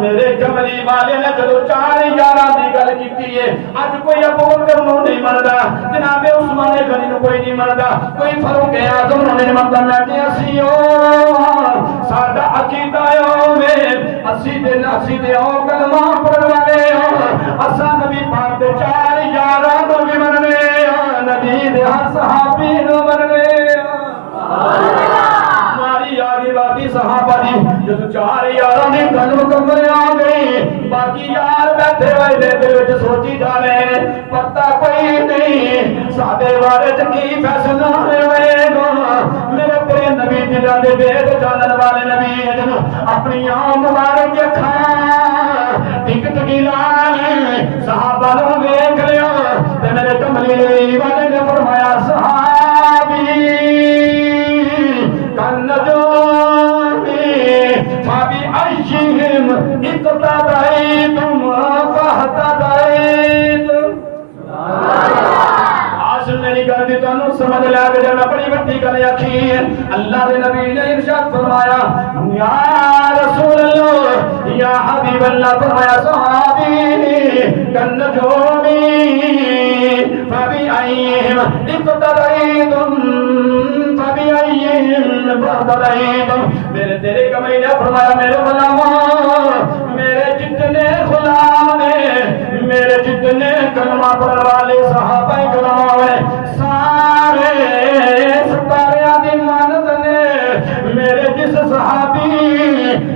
میرے کملی والے نے جدو 4 یاراں دی گل کیتی ہے اج کوئی ابو بکر نو نہیں مندا جناب عثمان غنی نو کوئی نہیں مندا کوئی فاروق اعظم نو نہیں مندا میں کہ اسی ساڈا عقیدہ اسی دے او کلمہ پڑھن والے اساں نبی پاک دے 4 یاراں نو بھی مننے نبی دے ہر صحابی نو مننے باقی صحابہ دی جدو 4 یاراں دی گل مکمل آ گئی باقی یار بیٹھے ہوئے دے دل وچ سوچی جا رہے ہیں پتہ کوئی نہیں ساڈے بارے چ کی فیصلہ ہوئے گا میرے تیرے نبی جنہاں دے بید جانن والے نبی جنہاں اپنی آن مبارک اکھاں ٹک ٹکی لائے صحابہ نو ویکھ لیا تے میرے کملی والے نے فرمایا صحابی فبأيهم اقتديتم فاهتديتم آج میری گل دی تانوں سمجھ لے کے میں بڑی وڈی گل آکھی ہے اللہ دے نبی نے ارشاد فرمایا یا رسول اللہ یا حبیب اللہ فرمایا صحابی کالنجومی فبأيهم اقتديتم میرے تیرے کملی نے فرمایا میرے غلاموں میرے جتنے غلام نے میرے جتنے کلمہ پڑھنے والے صحابہ کرام نے سارے ستاریاں دی مانند نے میرے جس صحابی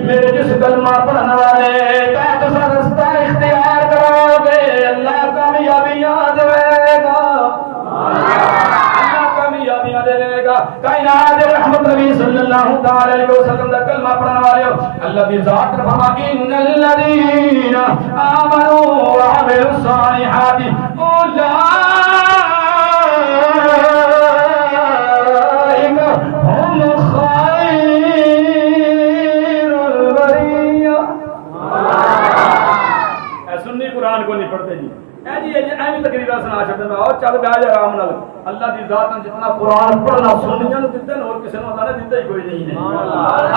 میرے جس کلمہ پڑھنے والے کیسا رستہ اختیار کرو گے اللہ کامیابیاں دے گا کائنات رحمت نبی صلی اللہ تعالی علیہ وسلم دا کلمہ پڑھنے والے اللہ دی ذات نے فرمایا ان الذین آمنوا وعملوا الصالحات اولئک هم خیر البریہ سنی قرآن کو نہیں پڑھتے جی ایویں تقریرا سنا چھڈے میں اور چل بیٹھ جا آرام نال اللہ دی ذات نے جتنا قرآن پڑھنا سنیاں نو دتے اور کسے نو اللہ نے دتا ہی کوئی نہیں ہے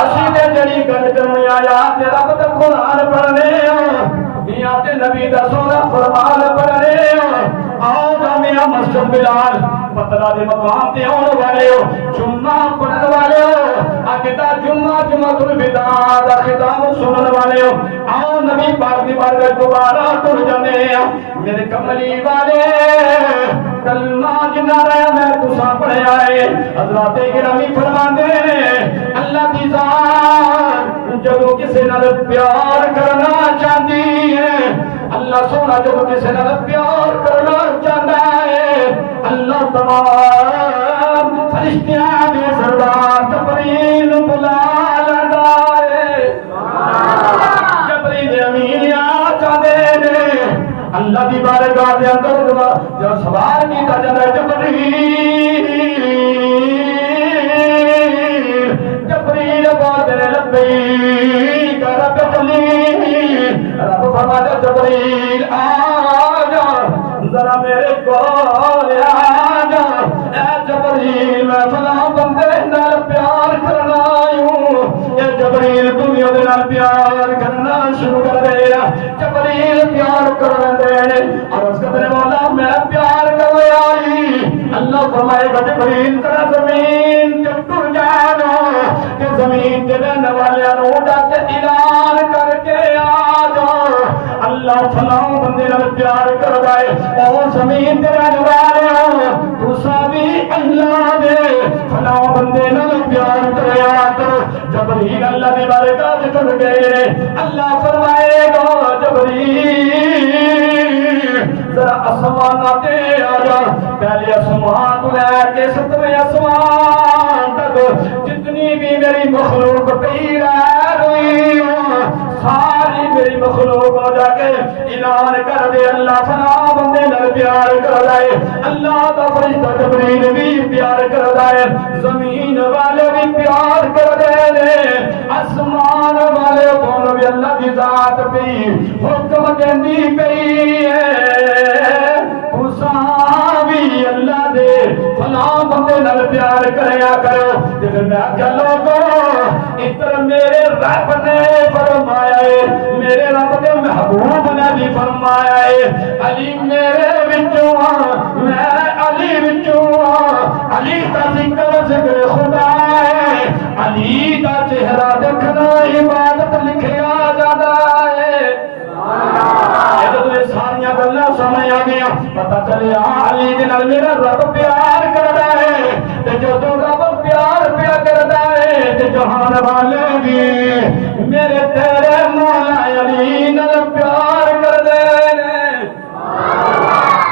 اسی تے جڑی گل کرنے آیا تے رب دا قرآن پڑھنے دیاں تے نبی دا سونا فرمان پڑھنے آؤ جامعہ مسجد بلال پتلا دے مقام تے آن والے ہو جمعہ پڑھن والے ہو اگتا جمعہ الوداع دا خطاب سنن والے ہو آؤ نبی پاک دی بارگاہ دوبارہ ٹر جانے میرے کملی والے کلمہ جنہ رہا میں تساں پڑھیا ہے حضرات گرامی فرماندے اللہ دی ذات جدو کسی نال پیار کرنا چاہتی ہے اللہ سونا جدو کسی نال پیار کرنا چاہتا ہے اللہ تمام فرشتیاں دے سردار جبریل بلا لگا ہے جبریل امین آ چاہتے نے اللہ دی بارگاہ دے اندر جو سوال کیتا جاتا ہے جبریل بولتے نے لبیک رب جلیل رب فرماتا جبریل آ جا ذرا میرے کول آ جا اے جبریل میں فلاں بندے نال پیار کرنا ہوں اے جبریل دنیا دے نال پیار کرنا شروع کر دے جبریل پیار کر دے عرض کرنے والا میں پیار کر آئی اللہ فرمائے گا جبریل ترا زمین جب ٹر جانا کہ زمین کے رہنے والے اٹھا کے اعلان کر کے آ جا اللہ فلاں بندے نال پیار کر دے اور زمین کے رہنے والے تسا بھی اللہ دے فلاں بندے نال پیار کریا کرو جبریل اللہ دے بارگاہ وچ ٹر گئے اللہ فرمائے گا جبریل ذرا آسمان تے آ جا پہلے آسمان تو لے کے 7ویں آسمان تک جتنی بھی میری مخلوق پئی رہی ساری میری مخلوق ہو جا کے اعلان کر دے اللہ فلاں بندے نال پیار کر دے اللہ دا فرشتہ جبریل بھی پیار کر دے زمین والے بھی پیار کر دے آسمان والے دونوں بھی اللہ دی ذات پہ حکم دیندی پئی ہے بھی اللہ دے فلاں بندے نال پیار کریا کرو جب میں کہ لوگوں اتر میرے رب نے فرمایا ہے فرمایا ہے علی میرے وچوں میں علی وچوں علی دا ذکر خدا ہے علی دا چہرہ دیکھنا عبادت لکھیا جاتا ہے ساریا گلا سمجھ آ گیا پتا چلیا علی دے نال میرا رب پیار کردا ہے تے جدوں رب پیار پیا کردا ہے تے جہان والے بھی میرے تیرے مولا علی نال پیار کردے نے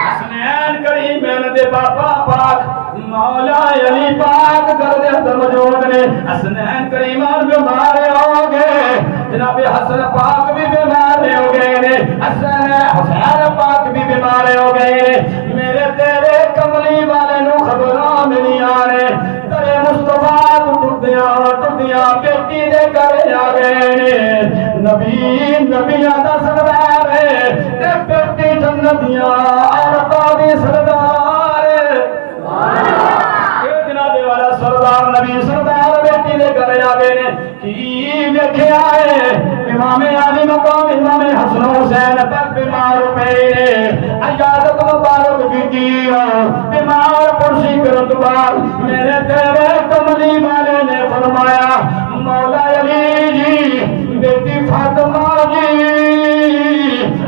حسنین کریمین دے بابا پاک مولا علی پاک کردے اندر موجود نے حسنین کریمان بیمار ہو گئے جناب حسن پاک بھی بیمار ہو گئے نے حسین پاک بھی بیمار ہو گئے میرے تیرے کملی والے نو خبراں ملیاں نے تیرے مصطفیٰ ٹردیاں بیٹی دے گھر آ گئے نے نبی نبیاں دا سردار ہے تے بیٹی جنتیاں عورتاں دی سردار ہے جناب والا سردار نبی سردار بیٹی دے گھر آ گئے نے کی ویکھیا ہے امام علی مقام امام حسن حسین پر بیمار پے عیادت مبارک کی بیمار پرسی کرن تو بعد میرے تیرے کملی والے نے فرمایا مولا علی جی بیٹی فاطمہ جی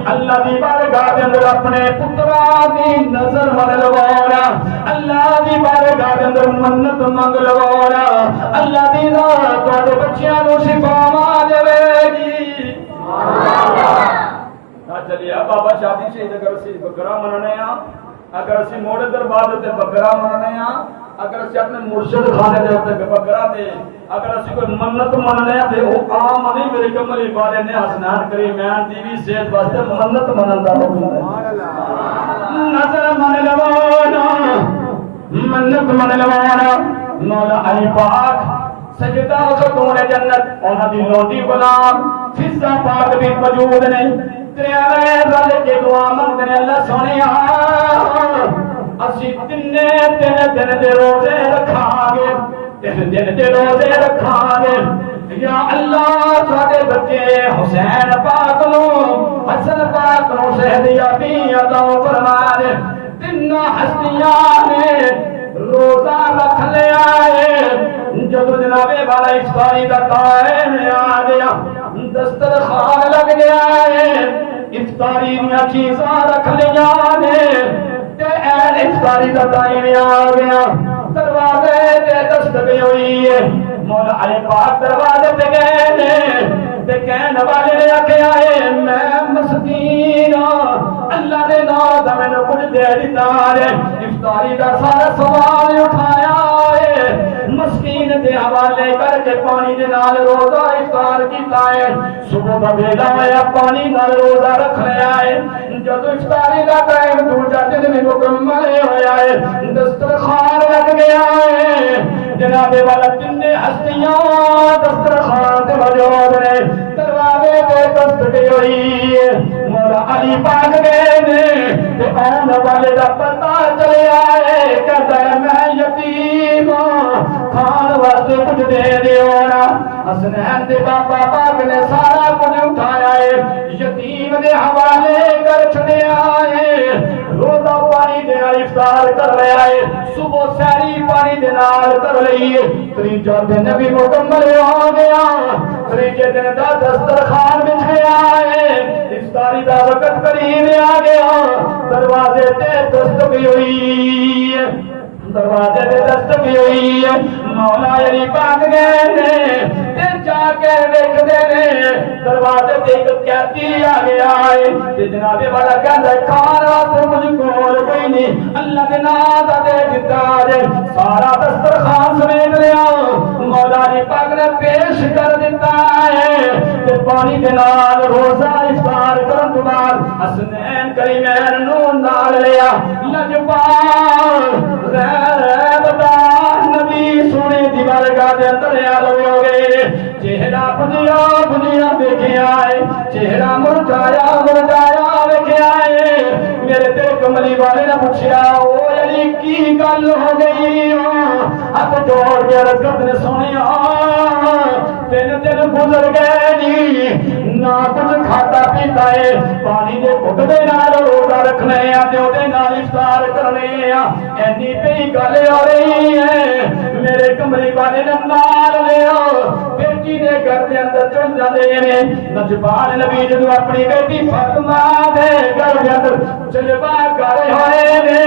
اللہ دی بارگاہ دے اندر اپنے پترا دی نظر من لوانا اللہ دی بارگاہ دے اندر منت منگ لوانا اللہ دی ذات تواڈے بچیاں نو شفا دے گی چلیے بابا شادی سے اگر اسی بکرا مننے ہاں اگر اسی موڑے دربار تے بکرا مننے ہاں اگر اسی اپنے مرشد خانے دے تے بکرا تے اگر اسی کوئی منت مننے ہاں تے او عام نہیں میرے کملی والے نے حسنین کریمین دی بھی صحت واسطے منت منن دا حکم ہے نظر من لوانا منت من لوانا مولا علی پاک سجدہ ستون جنت انہاں دی لوٹی غلام فضا پاک بھی موجود نے تیرے رل کے دعا منگنے اللہ سونیا اسی تین دن دے روزے رکھاں گے تین دن دے روزے رکھاں گے یا اللہ ساڈے بچے حسین پاک نو حسن پاک نو صحت عطا فرما دے تین ہستیاں نے روزہ رکھ لیا ہے جب جناب والا افطاری کا ٹائم آ گیا دسترخوان لگ گیا ہے افطاری دیا چیزاں رکھ لیا نے تے این افطاری کا ٹائم آ گیا دروازے تے دستک ہوئی ہے مولا علی پاک دروازے تے گئے نے تے کہنے والے نے آکھیا ہے میں مسکین اللہ دے نام دا مینوں کچھ دے دیتا ہے افطاری دا سارا سوال اٹھایا ہے مسکین دے حوالے کر کے پانی دے نال روزہ افطار کیتا ہے صبح دا ویلا ہے پانی نال روزہ رکھ لیا ہے جب افطاری دا ٹائم دوجا دن بھی مکمل ہویا ہے دسترخوان لگ گیا ہے جناب والا تین ہستیاں دسترخوان تے موجود نے دروازے تے دستک ہوئی ہے مولا علی پاک گئے نے تے آن والے دا پتہ چلیا ہے کہتا ہے میں یتیم کھان واسطے کچھ دے دیو نا حسنین دے بابا پاک نے سارا کچھ اٹھایا ہے یتیم دے حوالے کر چھڑیا ہے روزہ پانی دے نال افطار کر لیا ہے صبح سحری پانی دے نال کر لئی ہے تیجا دن بھی مکمل ہو گیا تیجے دن دا دسترخوان بچھیا ہے افطاری دا وقت قریب آ گیا دروازے تے دستک ہوئی ہے دروازے تے دستک ہوئی ہے مولا علی پاک گئے نے تے جا کے دیکھدے نے دروازے تے ایک قیدی آ گیا ہے تے جناب والا کہندا کھان واسطے مجھ کول کوئی نہیں اللہ دے نام دا دے دتا جے سارا دسترخوان سمیٹ لیا مولا علی پاک نے پیش کر دیتا ہے تے پانی دے نال روزہ افطار کرن تو بعد حسنین کریمین نو نال لیا لجپال بتا نبی سونے دی بارگاہ دے اندر آ ہو گئے چہرہ بجیا بجیا دیکھے آئے چہرہ مرجایا مرجایا دیکھے آئے میرے تے کملی والے نے پوچھا او علی کی گل ہو گئی ہاتھ جوڑ کے عرض کرتے سونے تین دن گزر گئے جی نہ کچھ کھاتا کیتا ہے پانی دے گھٹ دے نال روزہ رکھنے تے اودے نال افطار کرنے اینی پئی گل ہو رہی ہے میرے کمرے والے نال لیا بیٹی نے گھر دے اندر چل جاندے نے نجبان نبی جدوں اپنی بیٹی فاطمہ دے گھر دے اندر جلوہ کر ہوئے نے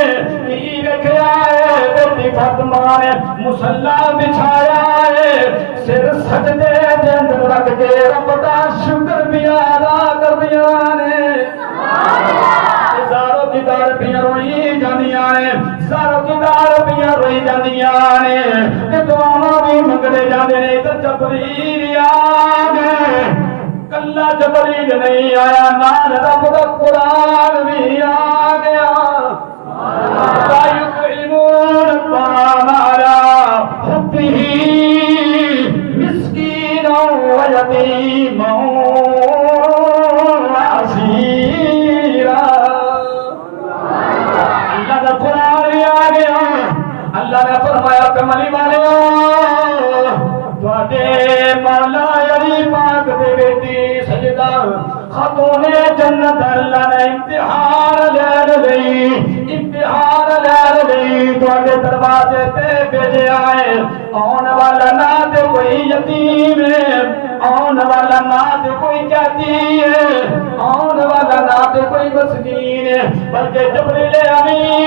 کی ویکھیا ہے بیٹی فاطمہ نے مصلا بچھایا ہے سر سجدے دے اندر رکھ کے رب دا شکر بھی ادا کر دیا نے سارو دیدار پیاں روئی جاندیاں نے سارو دیدار پیاں روئی جاندیاں نے تے دعاواں بھی منگدے جاندے نے تے جبریل آ گئے کلا جبریل نہیں آیا نال رب دا قرآن بھی آ گیا لا یطعمون الطعام علی حبہ مسکینا ویتیما واسیرا اللہ دا قرآن بھی آ گیا اللہ نے فرمایا کملی والے تواڈے مولا علی پاک دے بیٹی سجدہ خاتون جنت اللہ نے امتحان لے تواڈے دروازے تے بھیجیا ہے آن والا نہ تے کوئی یتیم ہے آن والا نہ تے کوئی قیدی ہے آن والا نہ تے کوئی مسکین ہے بلکہ جبریل امین